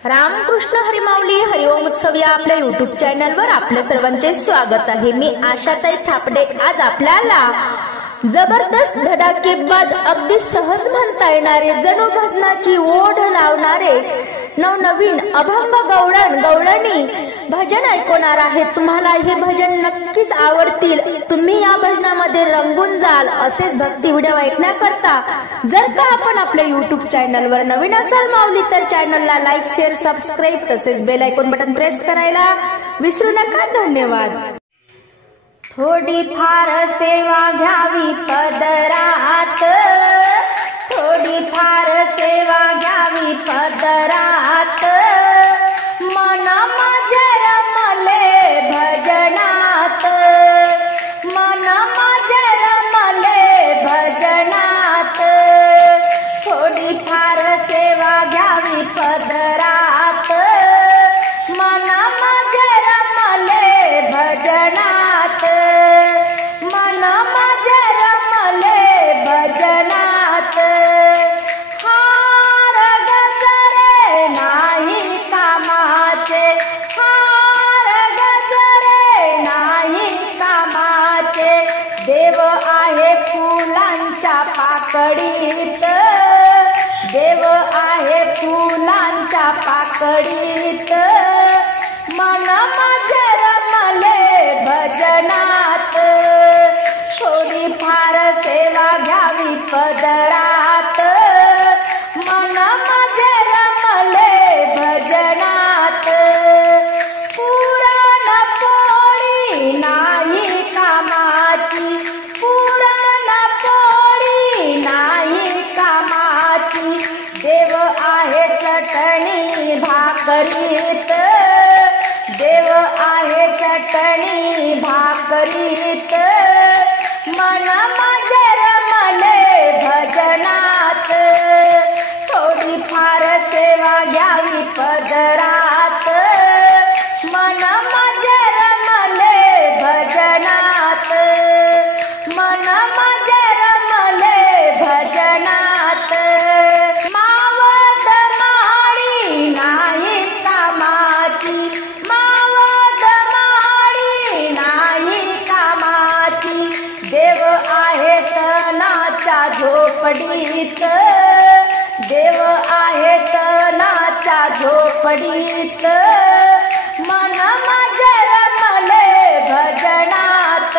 रामकृष्ण हरी माऊली हरिओम उत्सव या आपल्या युट्यूब चॅनलवर आपल्या सर्वांचे स्वागत आहे। मी आशाताई थापडे आज आपल्याला जबरदस्त धडाकेबाज अगदी सहज म्हणता येणारे जणू भजनाची ओढ लावणारे नवनवीन अभंग गवळणी भजन ऐकवणार आहे। तुम्हाला हे भजन नक्कीच आवडतील, तुम्ही या भजनामध्ये रंगून जाल। असेच भक्ती व्हिडिओ ऐकण्याकरता जर का आपण आपल्या युट्यूब चॅनलवर नवीन असाल माऊली तर चॅनलला लाईक शेअर सबस्क्राईब तसेच बेल आयकॉन बटन प्रेस करायला विसरू नका। धन्यवाद। थोडी फार सेवा घ्यावी पदरात, थोडी फार सेवा घ्यावी पदरात, मन माझे रमले भजनात, मन माझे रमले भजनात, थोडी फार सेवा घ्यावी पदरात, मन माझे रमले भजनात, मन माझे रमले भजनात, हार गजरे नाही कामाचे, हार गजरे नाही कामाचे, देव आहे फुलांच्या पाकळीत, देव आहे फुलांच्या पाकळीत, मन माझे रमले भजनात, थोडी फार सेवा घ्यावी पदरात, मन माझे रमले भजनात, पुराण पोळी नाही कामाची, पुराण पोळी नाही कामाची, देव आहे चटणी भाकरीत, देव आहे चटणी भाकरीत, मन माझे रमले भजनात, थोडी फार सेवा घ्यावी पदरात, मन माझे रमले भजनात, मन माझे रमले भजनात, मावद माळी नाही कामाची, मावद माळी नाही कामाची, देव आहे तनाच्या झोपडीत, देव आहे तनाच्या झोपडीत, मन माझे रमले भजनात,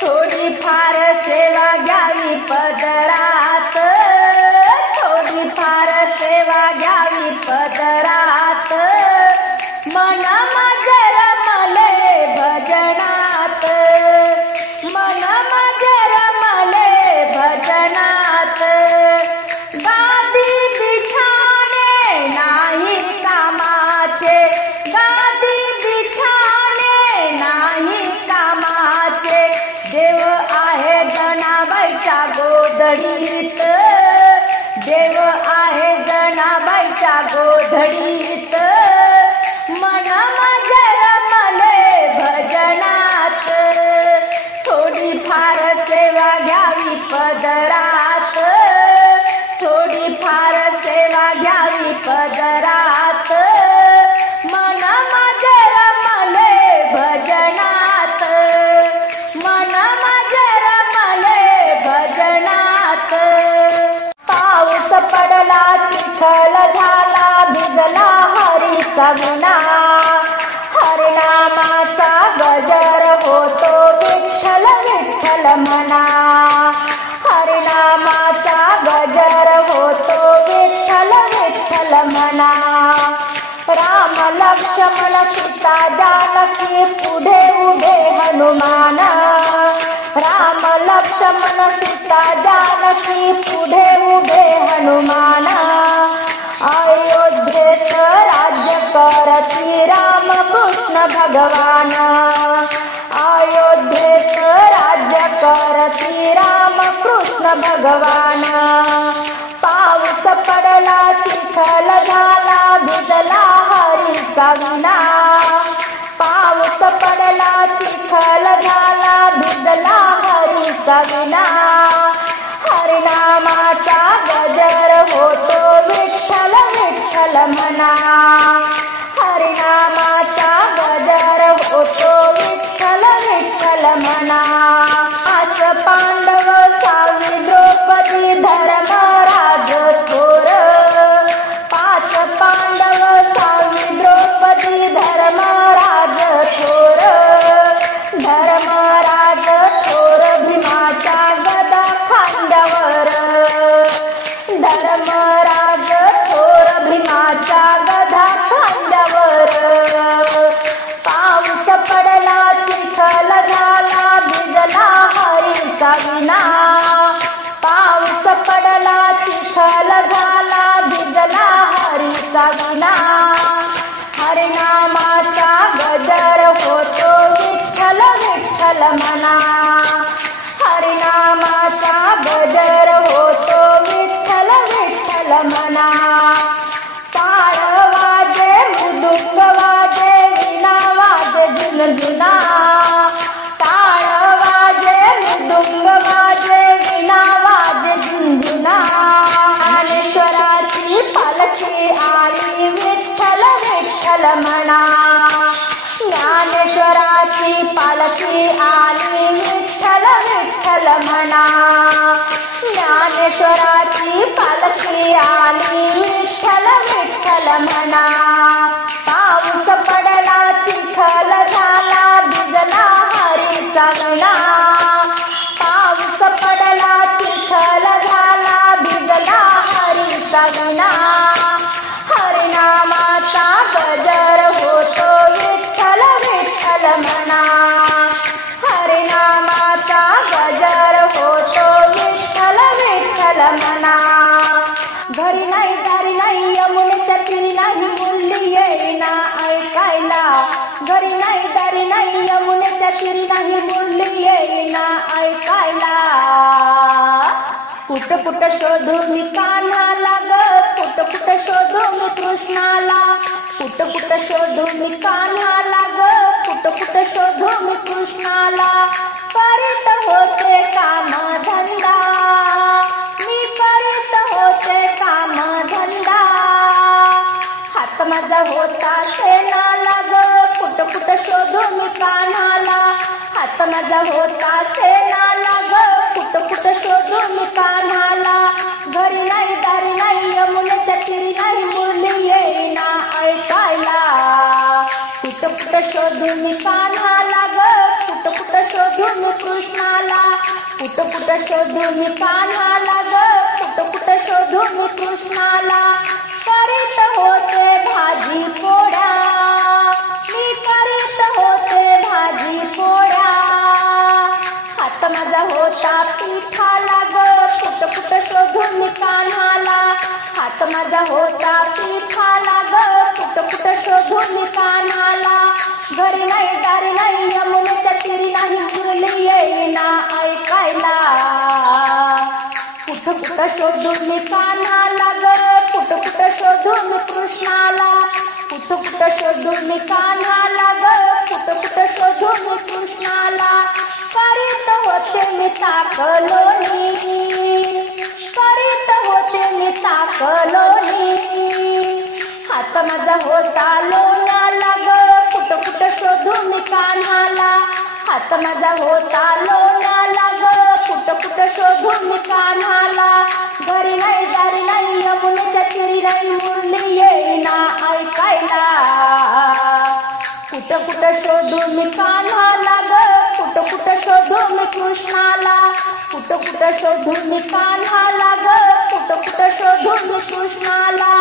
थोडी फार सेवा घ्यावी पदरात, थोडी फार सेवा घ्यावी पदरात, मन माझे रमले भजनात, मन माझे रमले भजनात, गादी बिछाणे नाही कामाचे, गादी बिछाणे नाही कामाचे, देव आहे जनाबाईच्या गोधडीत, देव आहे जनाबाईच्या गोधडीत, मन माझे रमले भजनात, थोडी फार सेवा घ्यावी पदरात, थोडी फार सेवा घ्यावी पदरात, मन माझे रमले भजनात, मन माझे रमले भजनात, पाऊस पडला चिखल झाला भिजला हरीचा विना, हरिनामाचा गजर होतो विठ्ठल विठ्ठल म्हणा, हरिनामाचा गजर होतो विठ्ठल विठ्ठल म्हणा, राम लक्ष्मण सीता जानकी पुढे उभे हनुमान, राम लक्ष्मण सीता जानकी पुढे उभे हनुमान, अयोध्येत राज्य करती राम कृष्ण भगवान, अयोध्येत राज्य करती राम कृष्ण भगवान, पाऊस पडला चिखल झाला भिजला हरीचा विना, पाऊस पडला चिखल झाला भिजला हरीचा विना, हरिनामाचा गजर होतो विठ्ठल विठ्ठल विठ्ठल म्हणा. हरिनामाचा गजर होतो विठ्ठल विठ्ठल म्हणा. 5 पांडव 6वी द्रौपदी धर्मराज थोर. 5 पांडव 6वी द्रौपदी धर्मराज थोर. धर्मराज थोर भीमाच्या गदा खांद्यावर. धर्मराज थोर भीमाच्या गदा खांद्यावर. पाऊस पडला चिखल झाला भिजला हरीचा विना. पाऊस पडला चिखल झाला भिजला हरीचा विना. हरिनामाचा गजर होतो विठ्ठल विठ्ठल म्हणा. हरिनामाचा गजर होतो विठ्ठल विठ्ठल म्हणा. टाळ वाजे मृदुंग वाजे विना वाजे झुनझुना. टाळ वाजे मृदुंग वाजे विना वाजे झुनझुना. ज्ञानेश्वराची पालखी आली विठ्ठल विठ्ठल म्हणा. ज्ञानेश्वराची पालखी आली विठ्ठल विठ्ठल म्हणा. ज्ञानेश्वराची पालखी आली विठ्ठल विठ्ठल म्हणा. पाऊस पडला चिखल झाला भिजला हरीचा विना. पाऊस पडला चिखल झाला भिजला हरीचा विना. हरिनामाचा गजर होतो विठ्ठल विठ्ठल म्हणा. हरिनामाचा गजर होतो विठ्ठल विठ्ठल म्हणा. घरी नाही दारी नाही यमुनेच्या तीरी नाही मुरली येईना ऐकायला. घरी नाही दारी नाही यमुनेच्या तीरी नाही मुरली येईना ऐकायला. कुठं कुठं शोधू मी कान्हाला ग. कुठं कुठं शोधू मी कृष्णाला. कुठं कुठं शोधू मी कान्हाला ग. कुठं कुठं शोधू मी कृष्णाला. करीत होते काम धंदा मी करीत होते काम धंदा. हात माझा होता सेनाला ग. कुठं कुठं शोधू मी कान्हाला. हात माझा होता सेनाला ग. कुठं कुठं शोधू मी कान्हाला. घरी नाही दारी नाही यमुनेच्या तीरी नाही मुरली येईना ऐकायला. कुठं कुठं शोधू मी कान्हाला ग. कुठं कुठं शोधू मी कृष्णाला. कुठं कुठं शोधू मी कान्हाला ग. कुठं कुठं शोधू मी कृष्णाला. करीत होते भाजी पोळ्या मी करीत होते भाजी पोळ्या. हात माझा होता पिठाला ग. कुठं कुठं शोधू मी कान्हाला. हात माझा होता पिठाला ग. कुठं कुठं शोधू मी कान्हाला. घरी नाही दारी नाही यमुनेच्या तीरी नाही मुरली येईना ऐकायला. कुठं कुठं शोधू मी कान्हाला ग. कुठं कुठं शोधू मी कृष्णाला. कुठं कुठं शोधू मी कान्हाला ग. कुठं कुठं शोधू मी कृष्णाला. करीत होते मी ताकलोणी. करीत होते मी ताकलोणी. हात माझा होता लोण्याला ग. कुठं कुठं शोधू मी कान्हाला. हात माझा होता लोण्याला ग. कुठं कुठं शोधू मी कान्हाला. घरी नाही दारी नाही यमुनेच्या तीरी नाही मुरली येईना ऐकायला. कुठं कुठं शोधू मी कान्हाला ग. कुठं कुठं शोधू मी कृष्णाला. कुठं कुठं शोधू मी कान्हाला ग. कुठं कुठं शोधू मी कृष्णाला.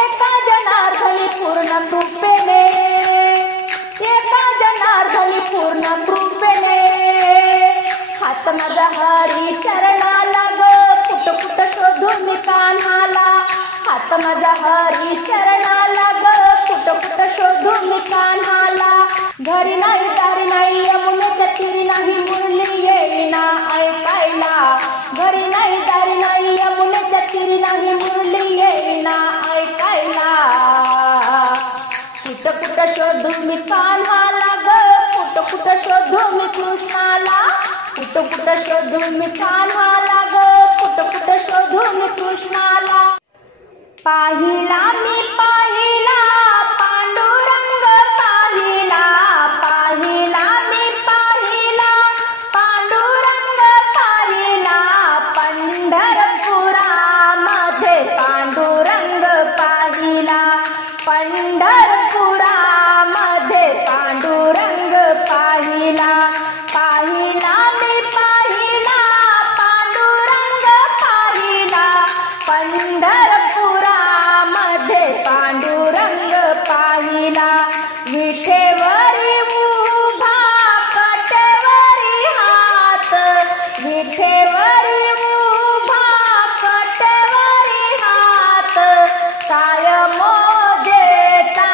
एका जनार्दनी पूर्ण कृपेने. एका जनार्दनी पूर्ण कृपेने. हात माझा हरी चरणाला ग. कुठं कुठं शोधू मी कान्हाला. हात माझा हरी चरणाला ग. कुठं कुठं शोधू मी कान्हाला. घरी नाही दारी नाही यमुनेच्या तीरी नाही मुरली येईना ऐकायला. घरी नाही दारी नाही यमुनेच्या तीरी नाही मुरली येईना ऐकायला. कुठं कुठं शोधू मी कान्हाला ग. कुठं कुठं शोधू मी कृष्णाला. कुठं कुठं शोधू मी कान्हाला ग. कुठं कुठं शोधू मी कृष्णाला. पाहिला मी पाहिला पांडुरंग पाहिला, पाहिला मी पाहिला पांडुरंग पाहिला, पंढरपुरामध्ये पांडुरंग पाहिला, पंढरपुरामध्ये पांडुरंग पाहिला, पाहिला मी पाहिला पांडुरंग पाहिला, पंढरपुरामध्ये पांडुरंग पाहिला, विठेवरी उभा कटेवरी हात, विठेवरी उभा कटेवरी हात, काय मोजेचा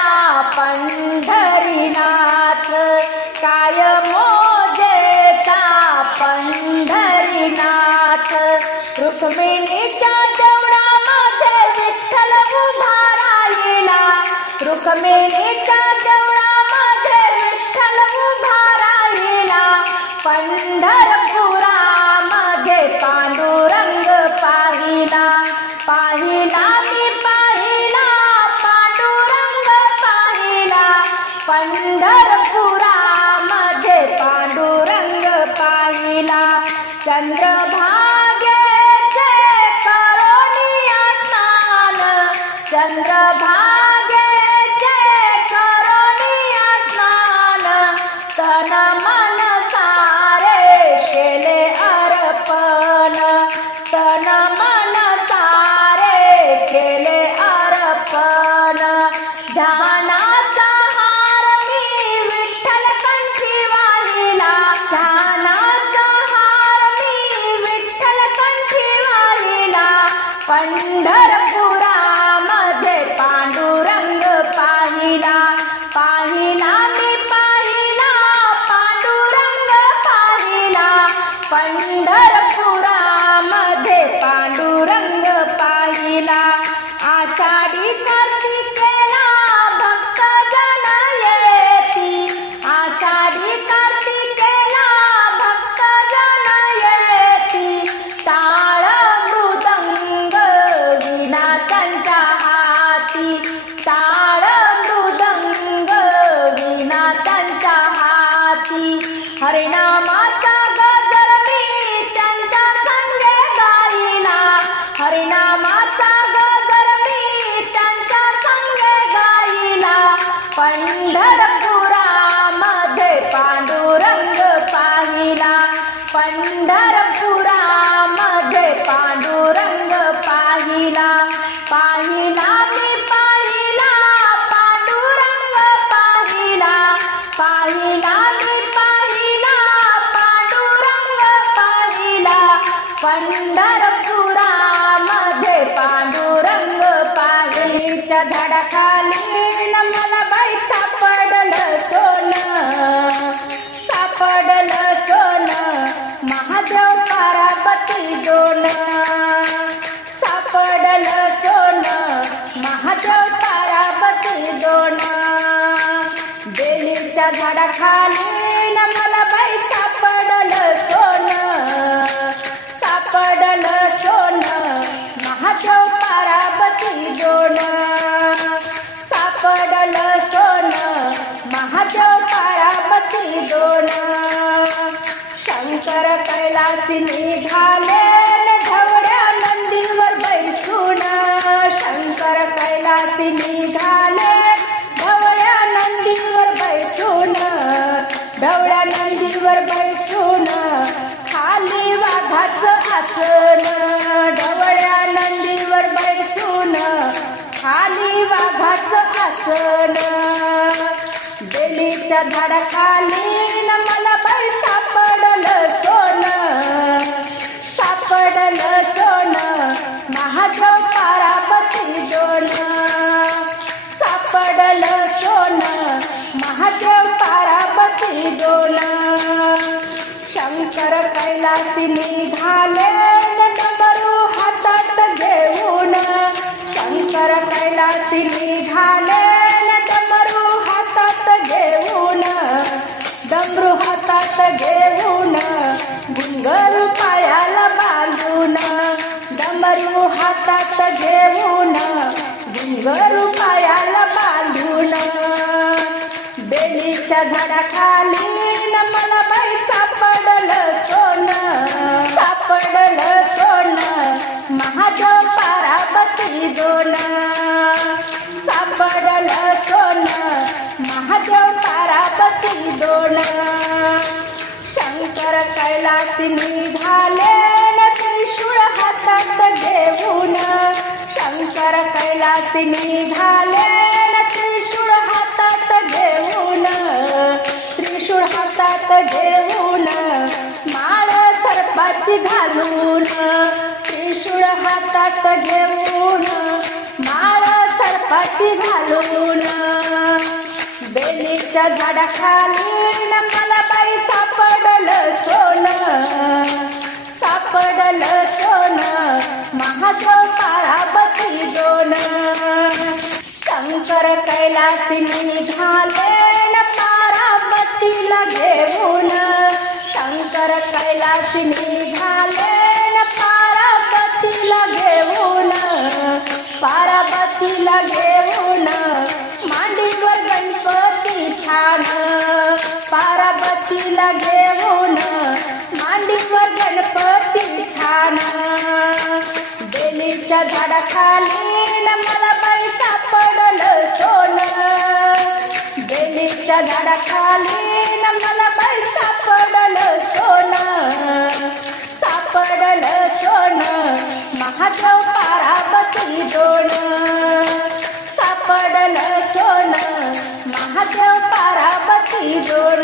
पंढरीनाथ, काय मोजेचा पंढरीनाथ, रुक्मिणीच्या देवळामध्ये विठ्ठल उभा राहिला, रुक्मिणीच्या देवळामध्ये विठ्ठल उभा राहिला, पंढरपुरामध्ये पांडुरंग पाहिला, पाहिला मी पाहिला पांडुरंग पाहिला, पंढरपुरामध्ये पांडुरंग पाहिला, चंद्रभागेचे करोनिया स्नान, चंद्रभागेचे करोनिया स्नान, तन मन सारे केले अर्पण, तन मन सारे केले अर्पण, ध्यानाचा हार मी विठ्ठल कंठी वाहिला, ध्यानाचा हार मी विठ्ठल कंठी वाहिला, पंढरपुरामध्ये पांडुरंग पाहिला, पाहिला मी पाहिला पांडुरंग पाहिला, पंढरपुरामध्ये पांडुरंग पाहिला, आषाढी कार्तिकेला भक्त जन येती, आषाढी कार्तिकेला भक्त जन येती, टाळ मृदंग विना त्यांच्या हाती, टाळ मृदंग विना त्यांच्या हाती, हरिनामाचा गजर मी त्यांच्या संगे गाईला, हरिनामाचा गजर मी त्यांच्या संगे गाईला, पंढरपुरामध्ये पांडुरंग पाहिला, पंढरपुरामध्ये पांडुरंग पाहिला, पाहिला मी पाहिला पांडुरंग पाहिला, पाहिला मी पाहिला पांडुरंग पाहिला, पंढरपुरामध्ये पांडुरंग पाहिलीच्या झाडाखाली मला बाई सापडलं सोनं, सापडलं सोनं, महादेव पार्वती दोन, सापडलं सोनं, महादेव पार्वती दोन, बेलीच्या झाडाखाली मला बाई सापडलं सोनं, सापडलं सोनं, महादेव पार्वती दोन, सापडलं सोनं, महादेव पार्वती दोन, शंकर कैलासी निघाले ढवळ्या नंदीवर बैसून, शंकर कैलासी निघाले ढवळ्या नंदीवर बैसून, ढवळ्या नंदीवर बैसून, खाली वाघाचं आसन, ढवळ्या नंदीवर बैसून, खाली वाघाचं आसन, बेलीच्या झाडाखाली मला बाई सापडलं सोनं, सापडलं सोनं, महादेव पार्वती दोन, सापडलं सोनं, महादेव पार्वती दोन, शंकर कैलासी निघाले डमरू हातात घेऊन, शंकर कैलासी निघाले डमरू हातात घेऊन, डमरू हातात घेऊन, घुंगरू पायाला बांधून, डमरू हातात घेऊन घुंगरू पायाला बांधून बेलीच्या झाडाखाली मला बाई सापडलं सोनं सापडलं सोनं महादेव पार्वती दोन सापडलं सोनं महादेव पार्वती दोन शंकर कैलासी निघाले त्रिशूळ हातात घेऊन शंकर कैलासी निघाले त्रिशूळ हातात घेऊन त्रिशूळ हातात घेऊन माळ सर्पाची घालून त्रिशूळ हातात घेऊन माळ सर्पाची घालून बेलीच्या झाडाखाली मला बाई सापडलं सोनं सापडलं सोनं महादेव पार्वती दोन शंकर कैलासी निघाले पार्वतीला घेऊन शंकर कैलासी निघाले पार्वतीला घेऊन पार्वतीला घेऊन मांडीवर गणपती छान पार्वतीला घेऊन मांडीवर गणपती छान बेलीच्या झाडाखाली मला बाई सापडलं सोनं बेलीच्या झाडाखाली मला बाई सापडलं सोनं सापडलं सोनं महादेव पार्वती दोन सापडलं सोनं महादेव पार्वती दोन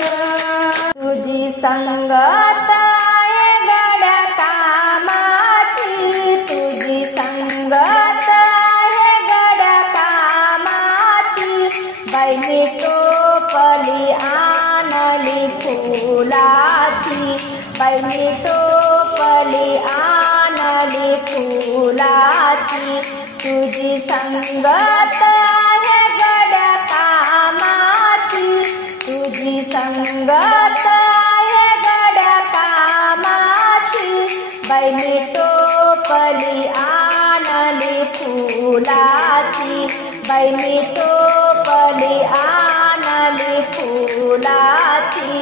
तुझी संगत आहे गड्या कामाची तुझी संगत आहे गड्या कामाची बाई टोपली आणली फुलाची बाई टोपली आणली फुलाची तुझी संगत आहे गड्या कामाची तुझी संगत आहे गड्या कामाची बाई टोपली आणली फुलाची बाई टोपली आणली फुलाची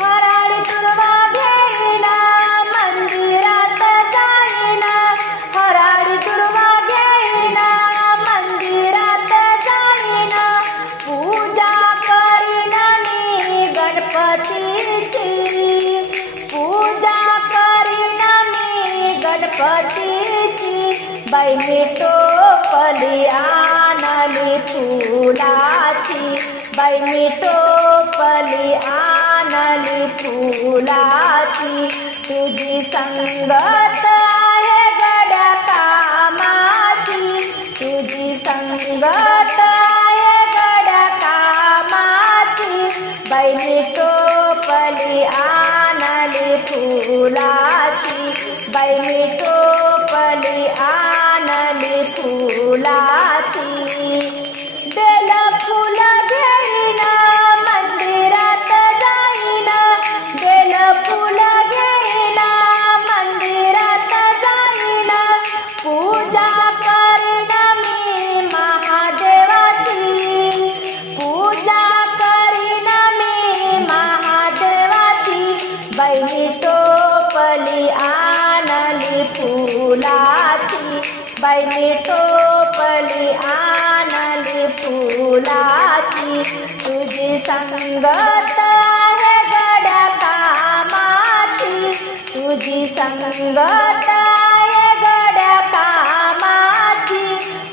हराळी दुर्वा घेईना मंदिरात जाईना हराळी दुर्वा घेईना मंदिरात जाईना पूजा करीना मी गणपतीची पूजा करीना मी गणपतीची बाई टोपली आणली फुलाची बाई टोपली आणली फुलाची तुझी संगत आहे गड्या कामाची तुझी संगत आहे गड्या कामाची बाई टोपली आणली फुलाची बाई टोपली आणली फुलाची बेल फुल घेईना मंदिरात जाईना बेल फुल घेईना मंदिरात जाईना पूजा करीना मी महादेवाची पूजा करीना मी महादेवाची बाई टोपली आणली फुलाची बाई टोपली आणली फुलाची तुझी संगत आहे गड्या कामाची तुझी संगत आहे गड्या कामाची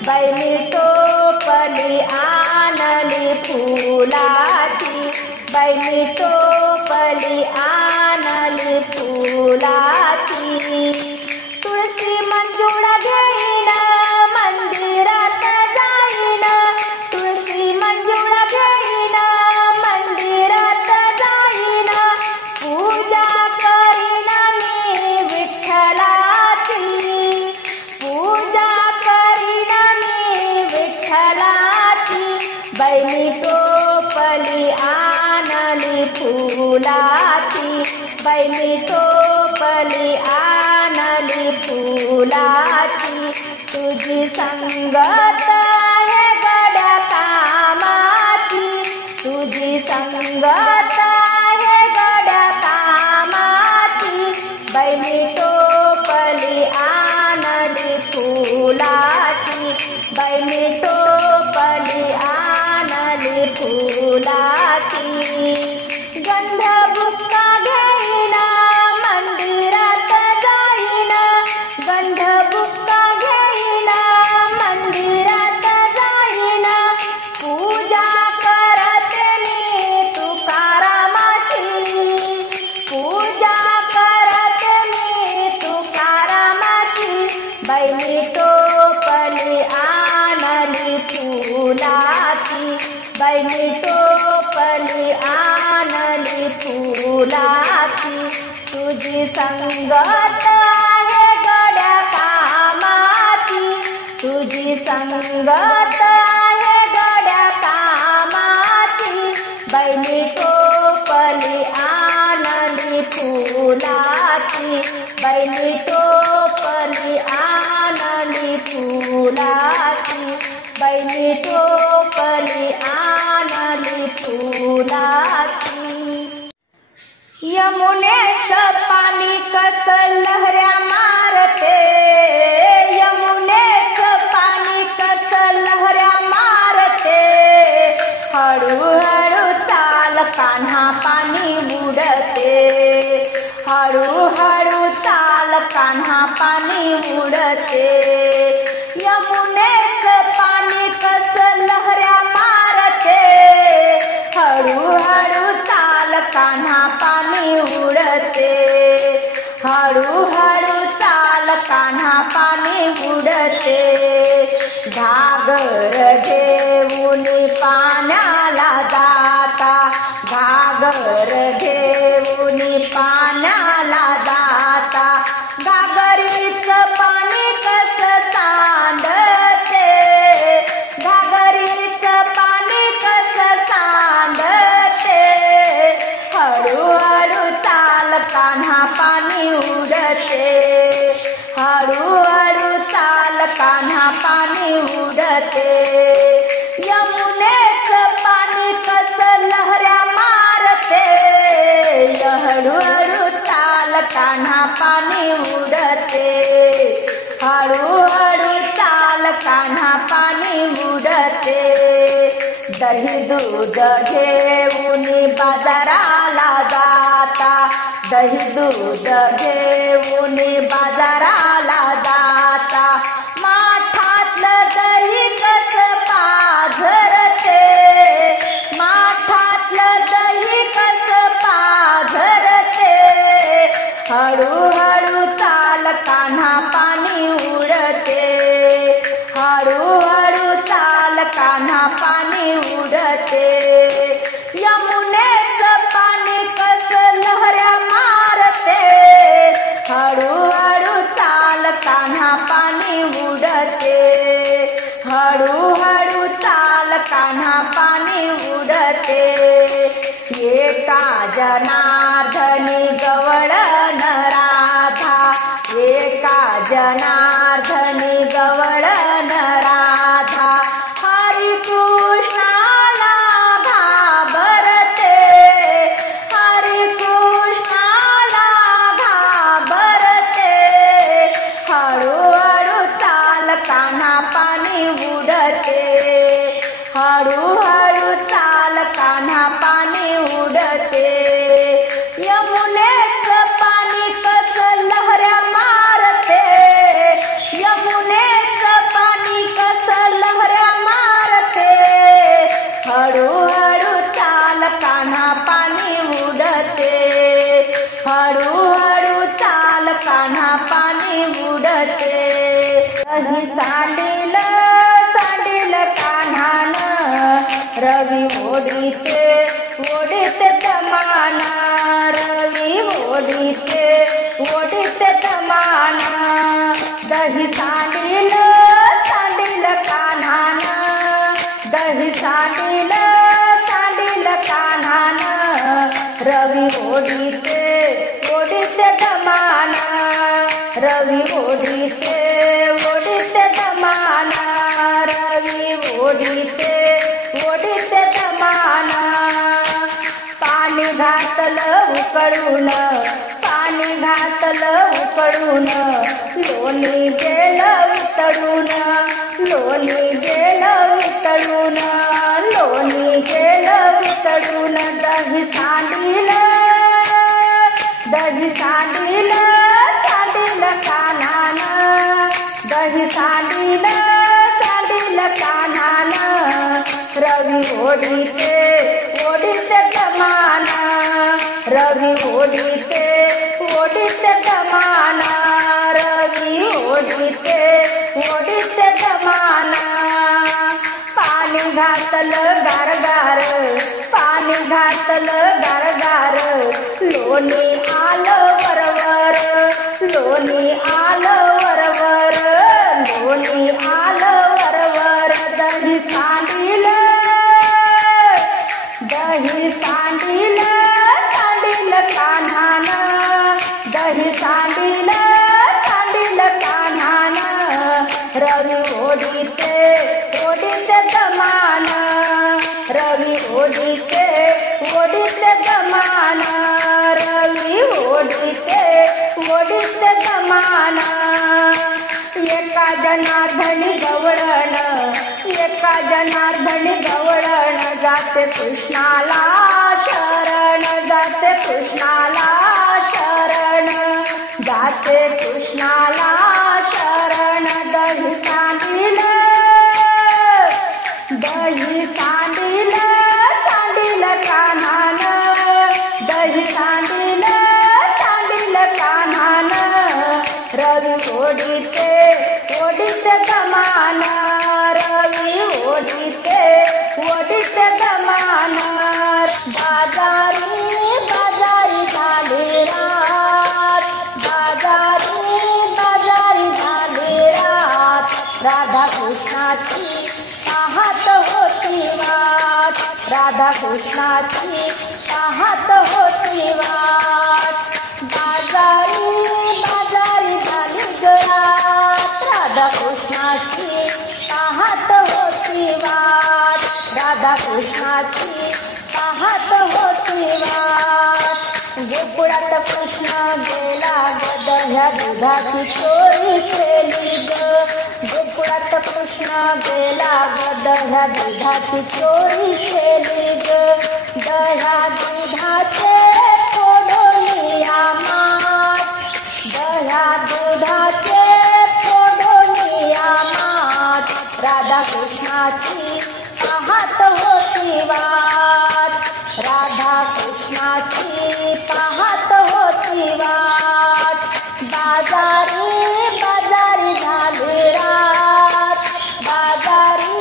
बाई टोपली आणली फुलाची बाई टोपली आणली फुलाची तुळशी मंजुळा घेईना मंदिरात जाईना तुळशी मंजुळा घेईना मंदिरात जाईना पूजा करीना मी विठ्ठलाची पूजा करीना मी विठ्ठलाची बाई टोपली आणली फुलाची बाई टोपली आणली फुलाची संगत हे गड्या कामाची, तुझी संगत हे गड्या कामाची, बैली टोपली आणली फुलाची, बैली टोपली आणली फुलाची, गंध बुक्का घेईना मंदिरात जाईना, गंध बुक्का घेईना मंदिरात जाईना, पूजा करते मी तुकारामाची, पूजा करते मी तुकारामाची, बैली टोपली आणली फुलाची, बैली टोपली आणली फुलाची, तुझी संगत आहे गड्या कामाची, तुझी संगत आहे गड्या कामाची, बैली टोपली आणली फुलाची, बैली टोपली आणली फुलाची, बैली टोपली आणली फुलाची. यमुनेचं पाणी कसं लहऱ्या मारते, यमुनेचं पाणी कसं लहऱ्या मारते, हळूहळू चाल कान्हा पाणी उडते, हळूहळू चाल कान्हा पाणी उडते, यमुनेचं पाणी कसं लहऱ्या मारते, हळूहळू चाल कान्हा पाणी उडते, हळूहळू चाल कान्हा पाणी उडते, घागर घेऊन पाण्याला जाता, घागर घेऊन पाण्याला जाता, घागरीचं पाणी कसं सांडते, घागरीचं पाणी कसं सांडते, हळूहळू चाल कान्हा पाणी उडते, हळूहळू चाल कान्हा पाणी उडते, यमुनेचं पाणी कसं लहऱ्या मारते, हळूहळू चाल कान्हा पाणी उडते, हळूहळू चाल कान्हा पाणी उडते, दही दूध घेऊन बाजाराला जाता, दही दूध घेऊन बाजाराला जाता, माठातलं दही कसं पाझरते, माठातलं दही कसं पाझरते, हळूहळू चाल कान्हा पाणी उडते, हळूहळू चाल कान्हा पाणी उडते, यमुनेचं पाणी कसं लहऱ्या मारते, हळूहळू चाल कान्हा पाणी उडते, हळूहळू चाल कान्हा पाणी उडते, एका जनार्दनी गवळण राधा, एका जनार्दनी गवळण राधा, हरी कृष्णाला घाबरते, हरी कृष्णाला घाबरते, हळूहळू चाल कान्हा पाणी उडते, हळूहळू चाल कान्हा पाणी उडते, यमुनेचं पाणी कसं लहऱ्या मारते, यमुनेचं पाणी कसं लहऱ्या मारते, हळूहळू चाल कान्हा पाणी उडते, हळूहळू चाल कान्हा पाणी उडते, दही सांडिलं सांडिलं कान्हानं, रवी ओढीते ओढीते दमाना, रवी ओढीते ओढीते दमाना, दही सांडिलं सांडिलं कान्हानं, दही सांडिलं सांडिलं कान्हानं, रवी ओढीते ओढीते दमाना, रवी ओढीते ओढीते दमाना, ओढीते दमान पाणी घातलं उकळून पाणी घातलं उकळून लोणी गेलं उतळून लोणी गेलं उतळून लोणी गेलं उतळून दही सांडिलं सांडिलं कान्हानं दही सांडिलं कान्हानं रवी ओढीते दमान रवी ओढीते दमान रवी ओढीते दमान पाणी घातलं गारगार पाणी घातलं गारगार लोणी आलं वरवर लोणी आलं वरवर लोणी आलं वरवर दही सांडिलं कान्हानं दही सांडिलं कान्हानं रवी ओढीते दमान रवी ओढीते दमान रवी ओढीते दमान एका जनार्दनी गवळण एका जनार्दनी गवळण जाते कृष्णाला शरण जाते कृष्णाला शरण जाते कृष्णाला शरण दही सांडिलं कान्हानं दही सांडिलं कान्हानं रवी ओढीते दमान रवी ओढीते दमान बाजारी झाली रात बाजारी झाली रात राधा कृष्णाची पाहत होती वाट राधा कृष्णाची पाहत होती वाट बाजारी झाली रात राधा कृष्णाची पाहत होती वाट राधा कृष्णाची पाहत होती वाट गोकुळात कृष्ण गेला ग दह्या दुधाची चोरी केली ग गोकुळात कृष्ण गेला ग दह्या दुधाची चोरी केली ग दह्या दुधाचे फोडोनिया माठ दह्या दुधाचे फोडोनिया माठ राधा कृष्णाची पाहत होती वाट राधा कृष्णाची पाहत होती वाट बाजारी झाली रात बाजारी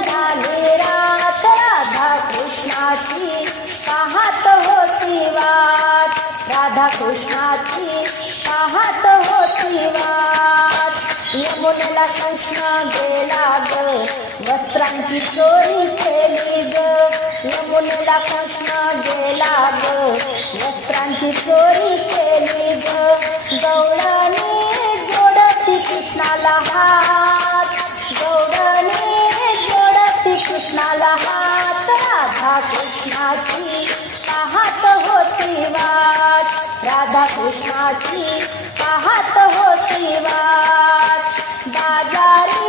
झाली रात राधा कृष्णाची पाहत होती वाट राधा कृष्णाची पाहत होती वाट यमुनेला कृष्ण गेला ग वस्त्रांची चोरी केली ग यमुनेला कृष्ण गेला ग वस्त्रांची चोरी केली ग गवळणी जोडती कृष्णाला हात गवळणी जोडती कृष्णाला हात राधा कृष्णाची पाहत होती वाट राधा कृष्णाची पाहत होती वाट बाजारी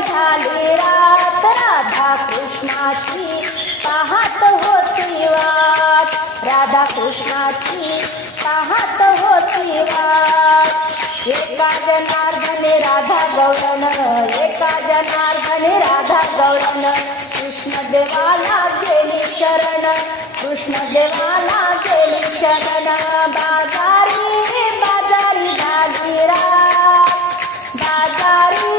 झाली रात राधा कृष्णाची पाहत होती वाट राधा कृष्णाची पाहत होती वाट एका जनार्दने राधा गौरण एका जनार्दने राधा गौरण कृष्ण देवाला गेली शरण कृष्ण देवाला गेली शरण बाजारी झाली रात बाजारी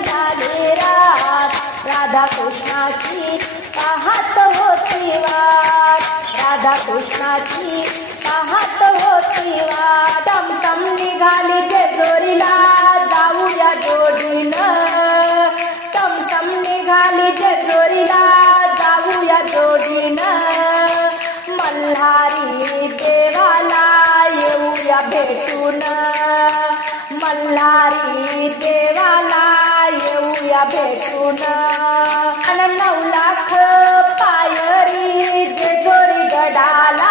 झाली रात राधा कृष्णाची पाहत होती वाट राधा कृष्णाची पाहत होती वाट टमटम निघाली जेजुरीला जाऊया जोडीनं टमटम निघाली जेजुरीला जाऊया जोडीनं मल्हारी देवाला येऊया भेटून मल्हारी देवाला येऊया भेटून भेटून अन 9 लाख पायरी जेजुरी गडाला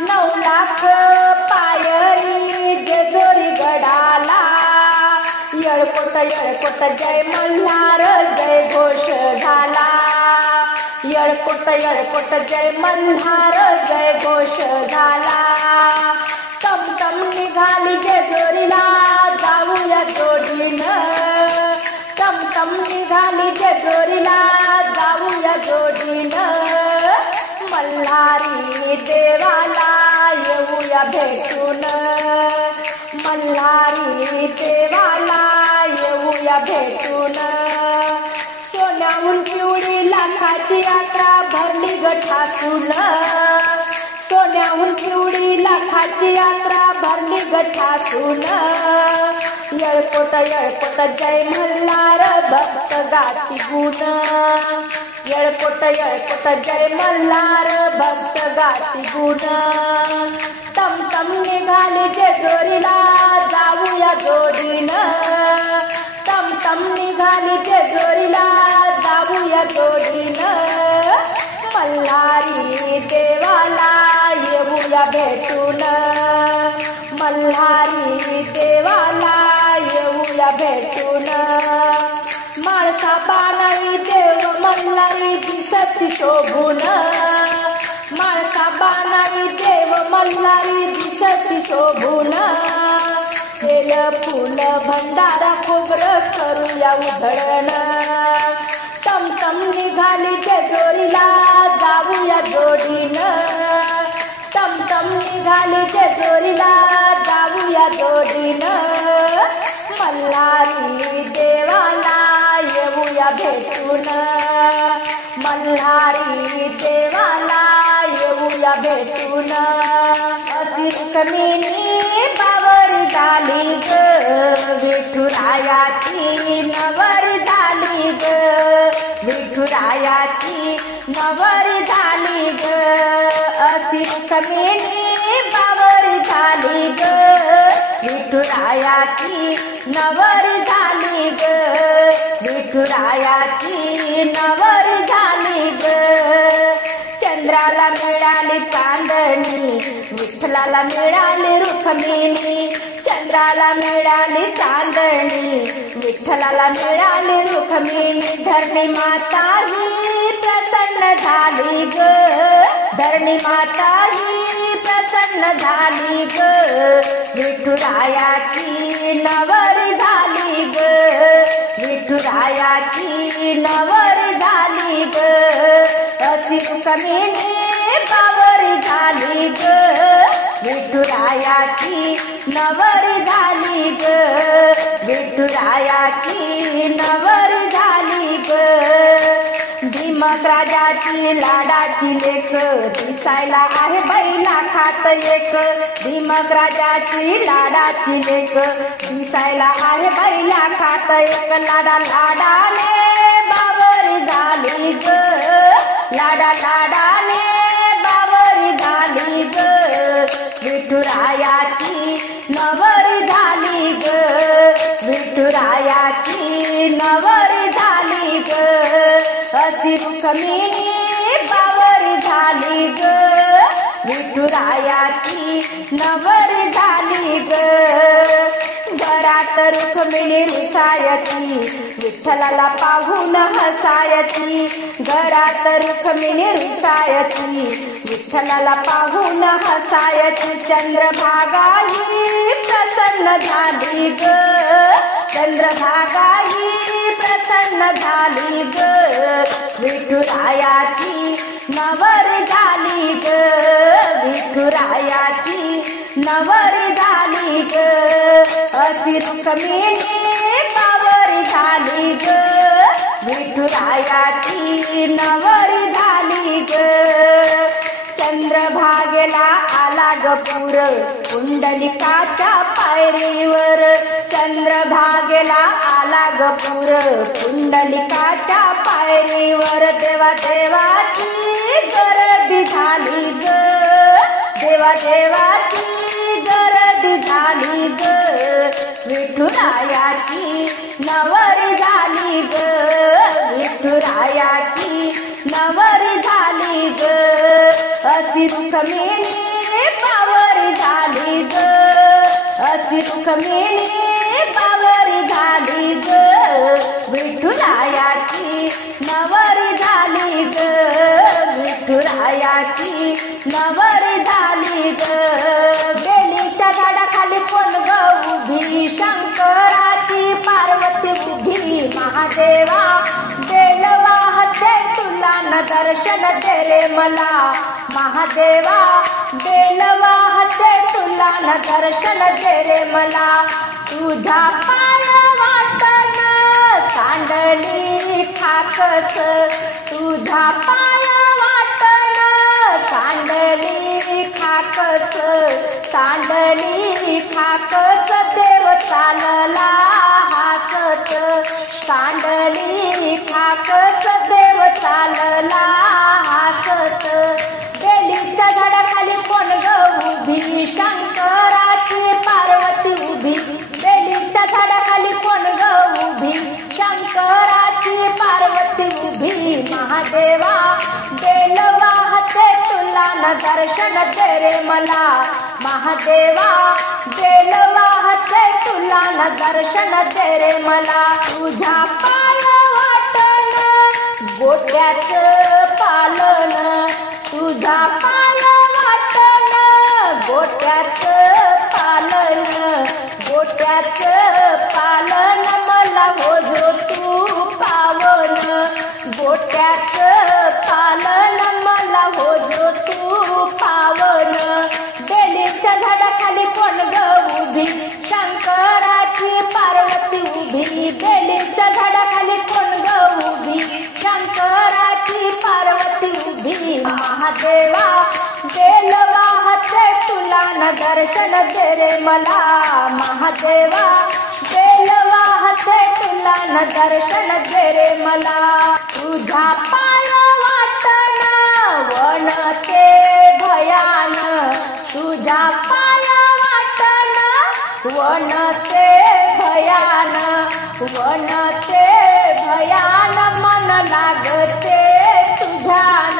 9 लाख पायरी जेजुरी गडाला येळकोट येळकोट जय मल्हार जय घोष झाला येळकोट येळकोट जय मल्हार जय घोष झाला टमटम निघाली जेजुरीला जाऊया जोडीनं टमटम निघाली जेजुरीला जाऊया जोडीनं मल्हारी देवाला येऊया भेटून मल्हारी देवाला येऊया भेटून सोन्याहून पिवळी लाखाची यात्रा भरली गठासून सोन्याहून पिवळी लाखाची यात्रा भरली गठासून येळकोट येळकोट जय मल्हार भक्त गाती गुण येळकोट येळकोट जय मल्हार भक्त गाती गुण टमटम निघाली जेजुरीला जाऊया जोडीनं टमटम निघाली जेजुरीला जाऊया जोडीनं मल्हारी देवाला येऊया भेटून मल्हारी देवाला येऊया भेटून माळसा बाणाई देव मल्हारी दिसती शोभून माळसा बाणाई देव मल्हारी दिसती शोभून तेल फुल भंडारा खोबरं करूया उधळण टमटम निघाली जेजुरीला जाऊया जोडीनं टमटम निघाली जेजुरीला जाऊया जोडीनं मल्हारी देवाला येऊया भेटून मल्हारी देवाला येऊया भेटून अशी रुक्मिणी बावर झाली ग विठुरायाची नवर झाली ग विठुरायाची नवर झाली ग अशी रुक्मिणी बावर झाली ग विठुरायाची नवर झाली ग विठुरायाची नवर झाली ग चंद्राला मिळाली चांदणी विठ्ठलाला मिळाली रुक्मिणी चंद्राला मिळाली चांदणी विठ्ठलाला मिळाली रुक्मिणी धरणी माता ही प्रसन्न झाली ग धरणी माता ही प्रसन्न झाली ग विठुरायाची नवर झाली ग विठुरायाची नवर झाली ग अशी रुक्मिणी बावर झाली ग विठुरायाची नवर झाली ग विठुरायाची नवर झाली ग भीमक राजाची लाडाची लेक दिसायला आहे बैला खात एक भीमक राजाची लाडाची लेक दिसायला आहे बैला खात एक लाडा लाडाने बावर झाली ग लाडा लाडाने बावर झाली ग विठुरायाची नवर झाली ग विठुरायाची नवर झाली ग अशी रुक्मिणी बावर झाली ग विठुरायाची नवर झाली ग घरात रुक्मिणी रुसायची विठ्ठलाला पाहून हसायची घरात रुक्मिणी रुसायची विठ्ठलाला पाहून हसायची चंद्रभागा ही प्रसन्न झाली ग चंद्रभागा ही प्रसन्न झाली ग विठुरायाची नवर झाली ग विठुरायाची नवर झाली ग अशी रुक्मिणी बावर झाली ग विठुरायाची नवर झाली ग चंद्रभागेला आला ग पूर पुंडलिकाच्या पायरीवर चंद्रभागेला आला ग पूर पुंडलिकाच्या पायरीवर देवा देवाची गर्दी झाली ग देवा देवाची गर्दी झाली ग विठुरायाची नवर झाली ग रुक्मिणी बावरी झाली ग, अशी रुक्मिणी बावरी झाली ग, विठुरायाची नवरी झाली ग, विठुरायाची नवरी झाली ग. बेलीच्या झाडाखाली कोण ग उभी, शंकराची पार्वती उभी, महादेवा बेल वाहते तुला न दर्शन दे रे मला, महादेवा बेल वाहते तुला न दर्शन दे रे मला. तुझा पाय वाटण सांडली ठाकस, तुझा पाय वाटण सांडली ठाकस, सांडली ठाकस, देव चालला हासत, सांडली ठाकस, देव चालला हासत. बेलीच्या झाडाखाली कोण ग उभी, शंकराची पार्वती उभी, बेलीच्या झाडाखाली कोण ग उभी, शंकराची पार्वती उभी, महादेवा बेल वाहते तुला न दर्शन दे रे मला, महादेवा बेल वाहते तुला न दर्शन दे रे मला. तुझ्या पाय वाटण गोट्याचं पालन, तुझा पाय वाटण गोट्याचं पालन, गोट्याचं पालन मला होजो तू पावन, गोट्याचं पालन मला होजो तू पावन. बेलीच्या झाडाखाली कोण ग उभी, शंकराची पार्वती उभी, बेलीच्या झाडाखाली कोण ग उभी, शंकराची पार्वती उभी, महादेवा बेल वाहते तुला न दर्शन दे रे मला, महादेवा बेल वाहते तुला न दर्शन दे रे मला. तुझा पाय वाटण वनते भयान, तुझा पाय वाटण वनते भयान, वनते भयान, मन लागते तुझ्यान,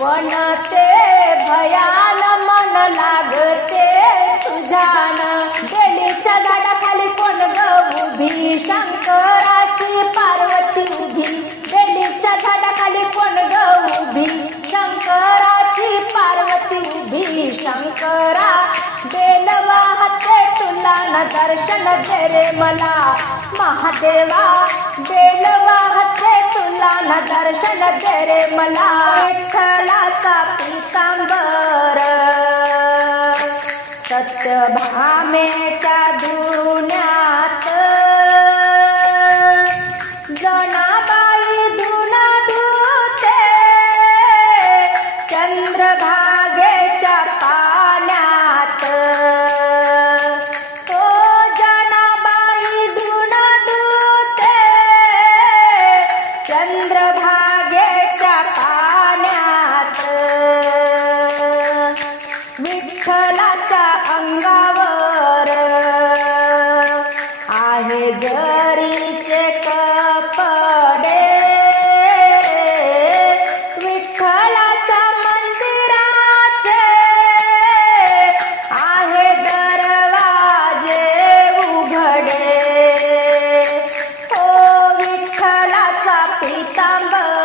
वनते भयान, मन लागते तुझ्यान. बेलीच्या झाडाखाली कोण ग उभी, शंकराची पार्वती उभी, बेलीच्या झाडाखाली कोण ग उभी, शंकराची पार्वती उभी, शंकरा बेल वाहते तुला न दर्शन दे रे मला, महादेवा बेल वाहते तुला न दर्शन दे रे मला. विठ्ठलाचा पीतांबर सत्यभामेच्या धुण्यात, जनाबाई धुना धुते चंद्रभागेच्या पाण्यात, तो जनाबाई धुना धुते चंद्रभागेच्या पाण्यात. विठ्ठलाच्या अंगावर आहे जरीचे कपडे, विठ्ठलाच्या मंदिराचे आहे दरवाजे उघडे, ओ विठ्ठलाचा पीतांबर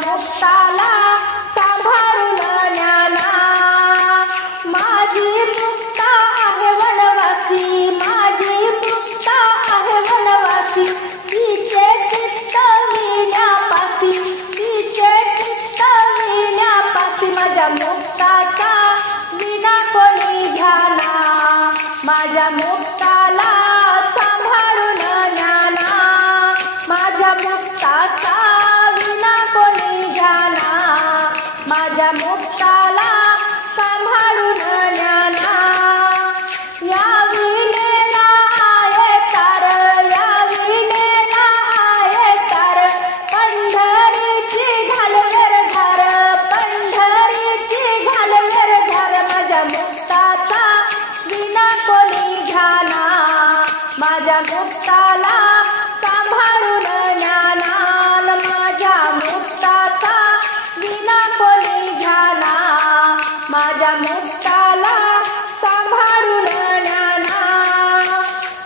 मुक्ताला सांभाळून ज्ञाना, माझी मुक्ता आहे वनवासी, माझी मुक्ता आहे वनवासी, तिचे चित्त विण्यापासी, तिचे चित्त विण्यापासी, माझ्या मुक्ताचा विना कोणी घ्याना, माझ्या मुक्ताला सांभाळून ज्ञाना, माझ्या मुक्ताचा विना कोणी घ्याना, माझ्या मुक्ताला सांभाळून ज्ञाना. या विणेला आहे तार, या विणेला आहे तार, पंढरीची घालवेर धार, पंढरीची घालवेर धार, माझ्या मुक्ताचा विना कोणी घ्याना, माझ्या मुक्ताला सांभाळून ज्ञाना, माझ्या मुक्ताचा विना कोणी घ्याना, माझ्या मुक्ताला सांभाळून ज्ञाना.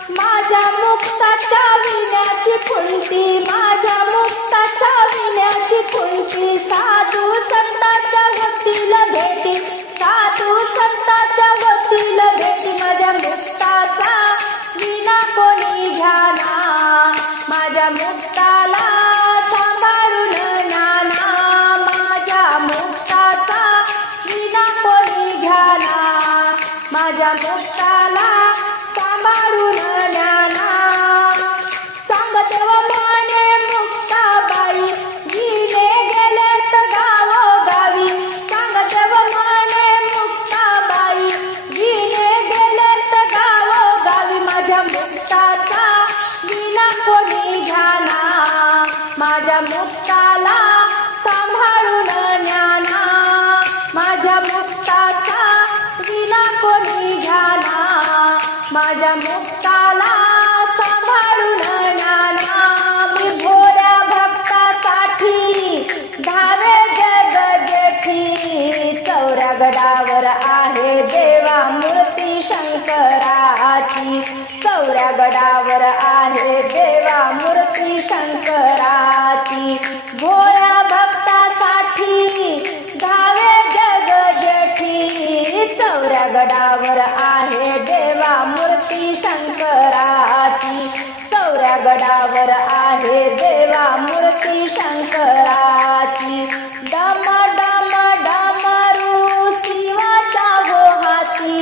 माझ्या मुक्ताच्या विण्याची खुंटी, माझ्या मुक्ताच्या विण्याची खुंटी, साधू संतांच्या होतील भेटी, साधू संतांच्या होतील भेटी, माझ्या मुक्ताचा विना कोणी घ्याना, माझ्या मुक्ताला सांभाळून ज्ञाना, माझ्या मुक्ताचा विना कोणी घ्याना, माझ्या मुक्ताला सांभाळून ज्ञाना. सांगदेव म्हणे मुक्ताबाई, गेले गेलेत गावोगावी, सांगदेव म्हणे मुक्ताबाई, गेले गेलेत गावोगावी, माझ्या मुक्ताचा विना कोणी घ्याना, माझ्या मुक्ताला सांभाळून ज्ञाना, माझ्या मुक्ताचा विना कोणी घ्याना, माझ्या मुक्ताला सांभाळून ज्ञाना. मी भोळ्या भक्तासाठी धावे जग जेठी, चौऱ्या गडावर आहे देवा मूर्ती शंकराची, चौऱ्या गडावर आहे देवा मूर्ती शंकराची, भोळ्या भक्तासाठी धावे जग जेठी, चौऱ्या गडावर आहे देवा मूर्ती शंकराची, चौऱ्या गडावर आहे देवा मूर्ती शंकराची. डम डम डमरू शिवाच्या हो हाती,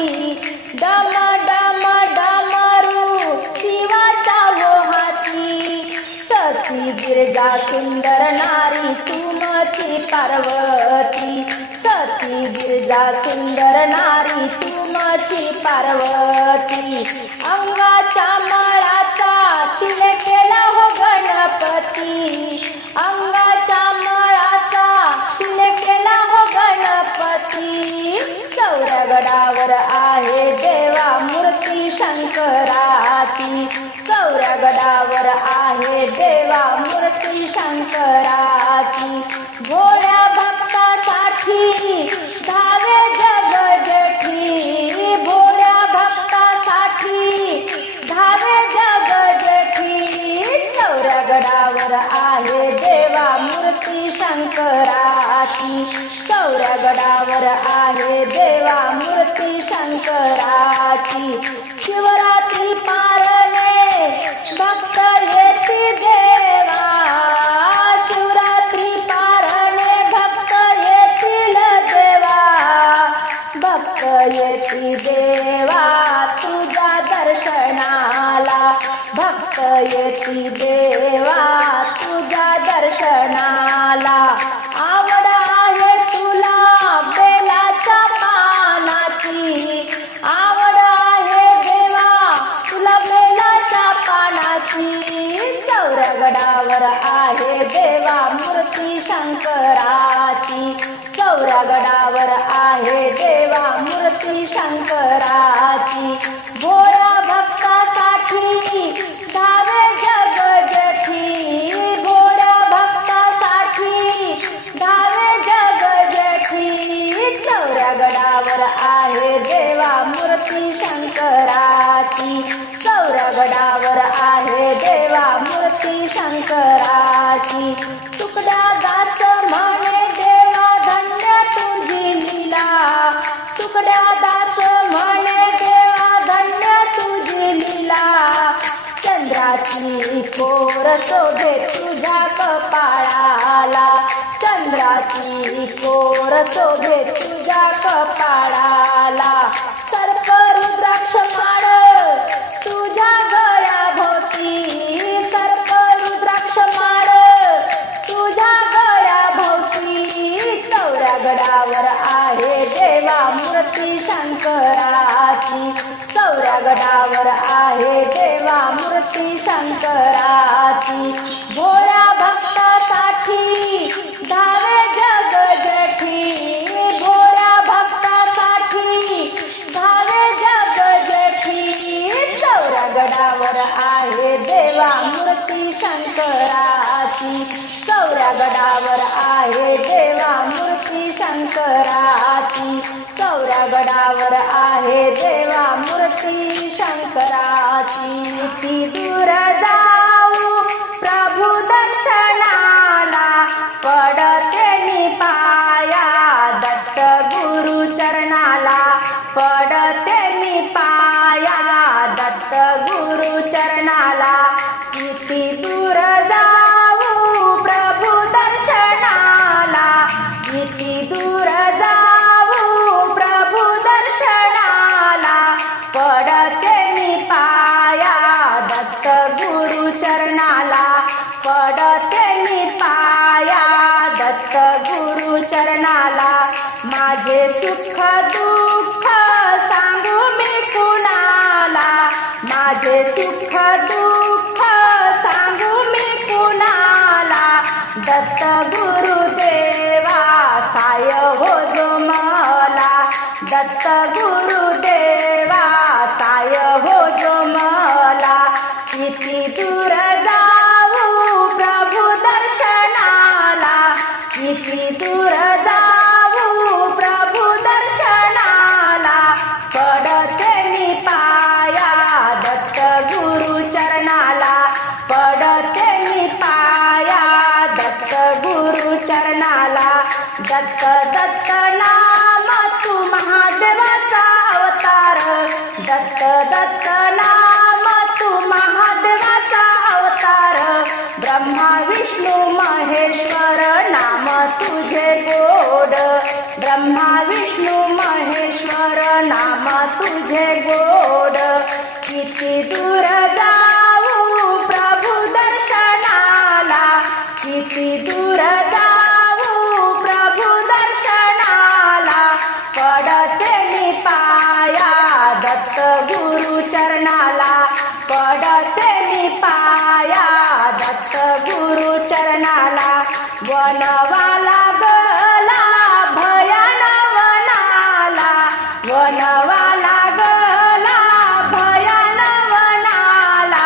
डम डम डमरू शिवाच्या हो हाती, सती गिरजा सुंदर नारी तुमची पार्वती, सती गिरजा सुंदर नारी तुमची पार्वती, अंगाच्या मळाचा तिने केला हो गणपती, अंगाच्या मळाचा तिने केला हो गणपती, चौऱ्या गडावर आहे देवा मूर्ती शंकराची, चौऱ्या गडावर आहे देवा मूर्ती शंकराची, भोळ्या भक्तासाठी धावे जग जेठी, भोळ्या भक्तासाठी धावे जग जेठी, चौऱ्या गडावर आहे देवा मूर्ती शंकराची, चौऱ्या गडावर आहे देवा मूर्ती शंकराची. शिवरात्री पारणे भक्त येती देवा, शिवरात्री पारणे भक्त येतील देवा, भक्त येती देवा तुझ्या दर्शनाला, भक्त येती देवा तुझ्या दर्शनाला. आवड आहे तुला बेलाच्या पानाची, आवड आहे देवा तुला बेलाच्या पानाची, चौऱ्या गडावर आहे देवा मूर्ती शंकराची, चौऱ्या गडावर आहे देवा मूर्ती शंकराची, भोळ्या भक्तासाठी धावे जग जेठी, भोळ्या भक्तासाठी धावे जग जेठी, चौऱ्या गडावर आहे देवा मूर्ती शंकराची, चौऱ्या गडावर आहे देवा मूर्ती शंकराची. तुकडा दास तुझ्या कपाळाला, चंद्राची कोर शोभे तुझ्या कपाळाला, सर्प रुद्राक्ष माळ तुझ्या गळ्याभोवती, सर्प रुद्राक्ष माळ तुझ्या गळ्याभोवती, चौऱ्या गडावर आहे देवा मूर्ती शंकराची, चौऱ्या गडावर आहे देवा मूर्ती शंकराची, भोळ्या भक्तासाठी धावे जग जेठी, भोळ्या भक्तासाठी धावे जग जेठी, चौऱ्या गडावर आहे देवा मूर्ती शंकराची, चौऱ्या गडावर आहे देवा मूर्ती शंकराची, चौऱ्या गडावर आहे देवा मूर्ती शंकराची, ती दूर जाऊ प्रभु दर्शनाला, पडते मी पाया दत्त गुरु चरणाला, पडते मी पाया दत्त गुरु चरणाला, किती दूर जाऊ प्रभु दर्शनाला, किती दूर जाऊ प्रभु दर्शनाला, पडते मी पाया दत्त गुरु चरणाला, पडते मी पाया दत्त गुरु चरणाला, माझे सुख दुःख सांगू मी कुणाला, माझे सुख दुःख सांगू मी कुणाला, दत्त गुरुदेवा साय हो जो मला, दत्त गुरुदेवा साय हो जो मला, किती दूर जाऊ प्रभु दर्शनाला, किती दूर जाऊ प्रभु दर्शनाला, पडते मी पाया दत्त गुरु चरणाला, पडते मी पाया दत्त गुरु चरणाला, दत्त दत्त नाम तू महादेवाचा अवतार, दत्त दत्त नाम तू महादेवाचा अवतार, ब्रह्मा विष्णू महेश्वर नाम तुझे गोड, ब्रह्मा विष्णू महेश्वर नाम तुझे गोड, किती दूर जाऊ प्रभु दर्शनाला, किती दूर जाऊ प्रभु दर्शनाला, पडते मी पाया दत्त गुरु चरणाला, पडते मी पाया दत्त गुरु चरणाला, वनवाला गला भयान वनाला, वनवाला गला भयान वनाला,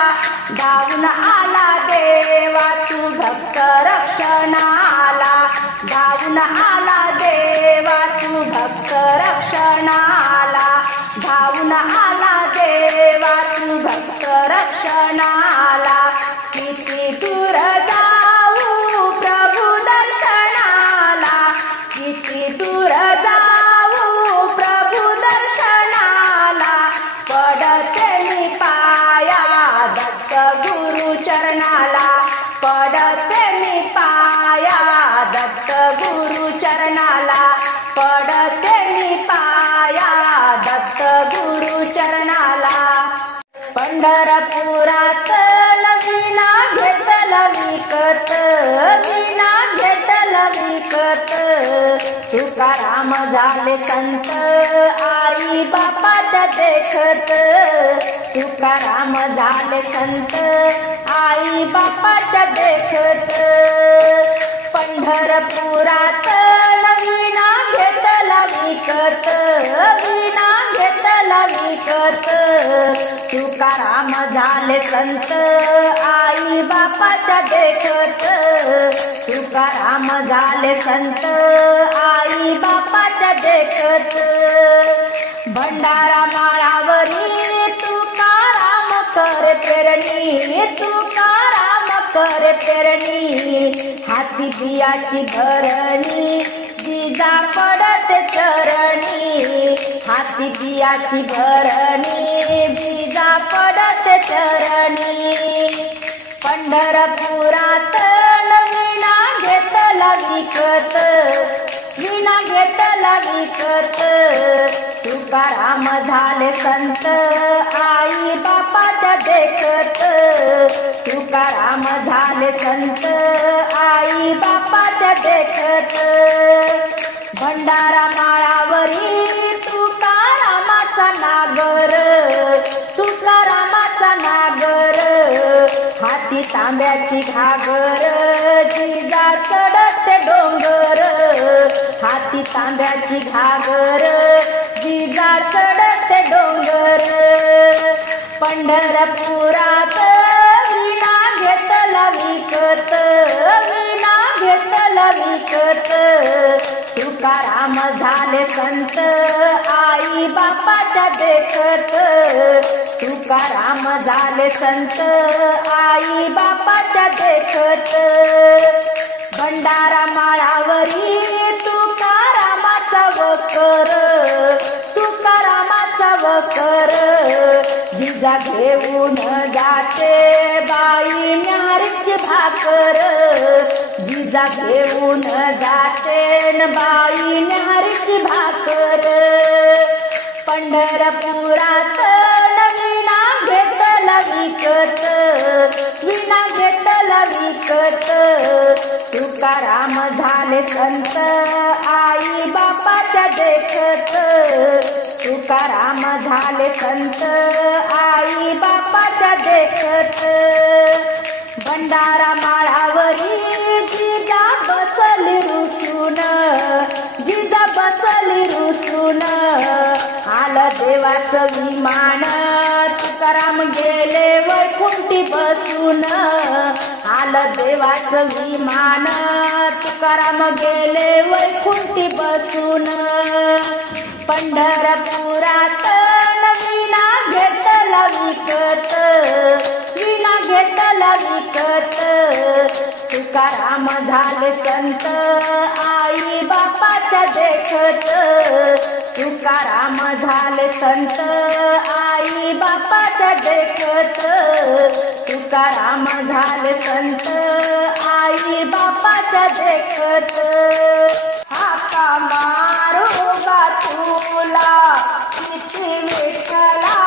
धावून आला देवा तू भक्त रक्षणाला, धावून आला देवा तू भक्त रक्षणाला, धावून आला देवा तू भक्त रक्षणाला, किती दूर जाऊ प्रभु दर्शनाला, किती दूर जाऊ प्रभु दर्शनाला, पडते मी पाया दत्त गुरु चरणाला, पडते मी पाया दत्त गुरु चरणाला, पडते मी पाया दत्त गुरु चरणाला, पंढरपुरात विना घेतल विकत, विना घेतल विकत, तुकाराम झाले संत आई बापाच्या देखत, तुकाराम झाले संत आई बापाच्या देखत, पंढरपुरात विना घेतल विकत, विना घेतल विकत, तुकाराम झाले संत आई बापाच्या देखत, तुकाराम झाले संत आई बापाच्या देखत, भंडारा माळावरी तुकाराम कर पेरणी, तुकाराम कर पेरणी, हाती बियाची भरणी जिजा पडत चरणी, हाती बियाची भरणी जिजा पडत चरणी, पंढरपुरात विणा घेतला विकत, विणा घेतला विकत, तुकाराम झाले संत आई बापाच्या देखत, तुकाराम झाले संत आई बापाच्या देखत. भंडारा माळावरी तुकारामाचा नागर, तुकारामाचा नागर, हाती तांब्याची घागर, जिजा चढते डोंगर, हाती तांब्याची घागर, जिजा चढते डोंगर. पंढरपुरात विणा घेतला विकत, विणा घेतला विकत, तुकाराम झाले संत आई बापाच्या देखत, तुकाराम झाले संत आई बापाच्या देखत. भंडारा माळावरी तुकारामाचा वकर, तुकारामाचा वकर, जिजा घेऊन जाते बाई न्याहारीची भाकर, जिजा घेऊन जाते बाई न्याहारीची भाकर. पंढरपुरात विणा घेतला विकत, विणा घेतला विकत, तुकाराम झाले संत आई बापाच्या देखत, तुकाराम झाले संत आई बापाच्या देखत. भंडारा माळावरी जिजा बसली रुसून, जिजा बसली रुसून, आलं देवाचं विमान, तुकाराम गेले वैकुंठी बसून, आलं देवाचं विमान, तुकाराम गेले वैकुंठी बसून. पंढरपुरात विणा घेतला विकत, विणा घेतला विकत, तुकाराम झाले संत आई बापाच्या देखत, तुकाराम झाले संत आई बापाच्या देखत, तुकाराम झाले संत आई बापाच्या देखत. हाका मारू बा तुला किती विठ्ठला,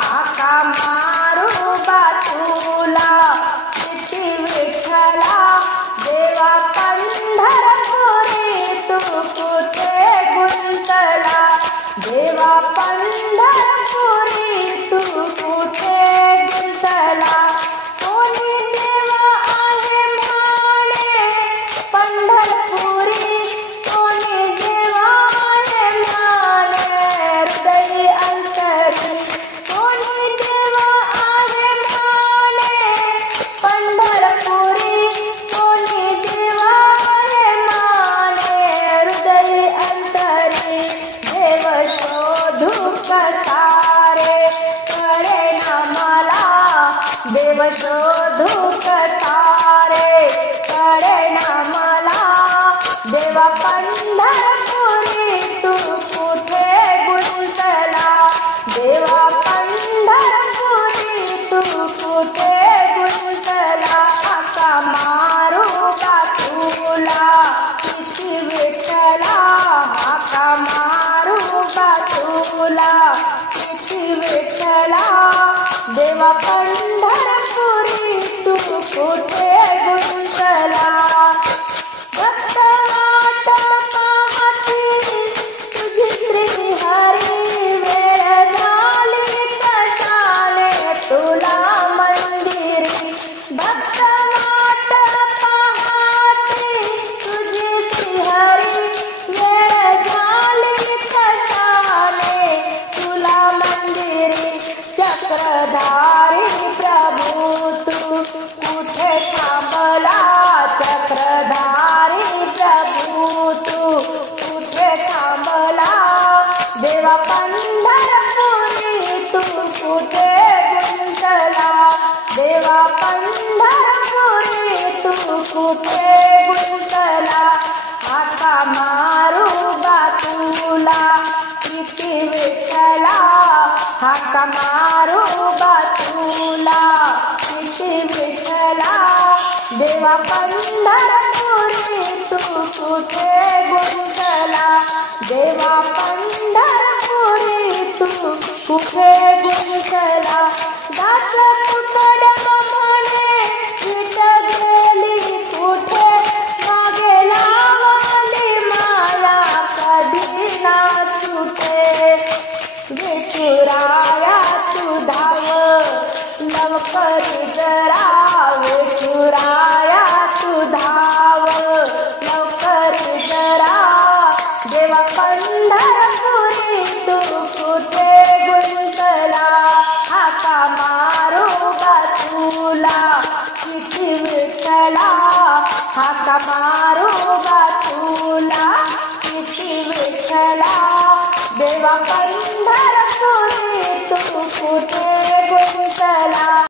हाका मारू बा तुला किती विठ्ठला, देवा पंढरपुरी तू कुठे गुंतला, देवा पंढरपुरी तू कुठे गुंतला. कोणी देवा आहे माने पंढरपुरी, कोणी देवा आहे माने हृदय अंतरी, कोणी देवा आहे माने पंढरपुरी, कोणी देवा आहे माने हृदय अंतरी. देव शोधू कसा रे कळे ना मला, देव शोधू कसा रे कळे ना मला, देवा पंढरपुरी तू कुठे गुंतला, देवा पंढरपुरी तू कुठे गुंतला. हाका मारू का तुला किती विठ्ठला, हाका मारू का तुला किती विठ्ठला, देवा पंढरपुरी तू कुठे गुंतला. भक्त वाट पाहती तुझी श्रीहरी, वेळ झाली कशाने तुला मंदिरी, भक्त वाट पाहती तुझी श्रीहरी, वेळ झाली कशाने तुला मंदिरी. चक्रधारी प्रभू तू कुठे थांबला, चक्रधारी प्रभू तू कुठे थांबला, देवा पंढरपुरी तू कुठे गुंतला, देवा पंढरपुरी तू कुठे गुंतला. हाका मारू बा तुला किती विठ्ठला, हाका मारू बा तुला किती विठ्ठला, पंढरपुरी तू कुठे गुंतला, देवा पंढरपुरी तू कुठे गुंतला. दास तुकडे